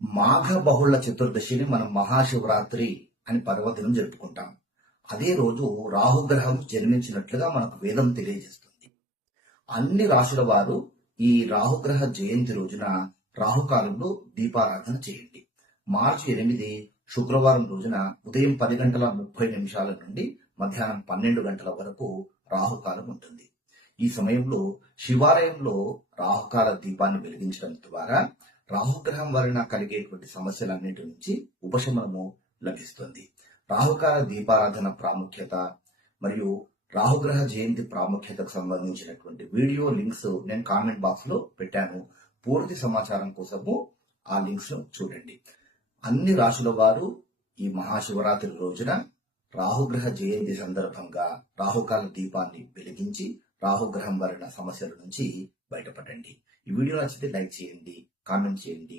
మాఘ బహుళ చతుర్దశిని మనం మహాశివరాత్రి అని పర్వదినం జరుపుకుంటాం. అదే రోజు రాహుగ్రహం జన్మించినట్లుగా మనకు వేదం తెలియజేస్తుంది. అన్ని రాశుల వారు ఈ రాహుగ్రహ జయంతి రోజున రాహుకాలంలో దీపారాధన చేయండి. మార్చి 8 శుక్రవారం రోజున ఉదయం 10 గంటల 30 నిమిషాల నుండి మధ్యాహ్నం 12 గంటల వరకు రాహుకాలం ఉంటుంది. ఈ సమయంలో శివాలయంలో రాహుకాల దీపాన్ని వెలిగించడం ద్వారా రాహుగ్రహం వలన కలిగేటువంటి సమస్యలన్నిటి నుంచి ఉపశమనము లభిస్తుంది. రాహుకాల దీపారాధన ప్రాముఖ్యత మరియు రాహుగ్రహ జయంతి ప్రాముఖ్యతకు సంబంధించినటువంటి వీడియో లింక్స్ నేను కామెంట్ బాక్స్ లో పెట్టాను. పూర్తి సమాచారం కోసము ఆ లింక్స్ చూడండి. అన్ని రాశుల వారు ఈ మహాశివరాత్రి రోజున రాహుగ్రహ జయంతి సందర్భంగా రాహుకాల దీపాన్ని వెలిగించి రాహుగ్రహం వలన సమస్యల నుంచి బయటపడండి. ఈ వీడియో నచ్చితే లైక్ చేయండి, కామెంట్ చేయండి.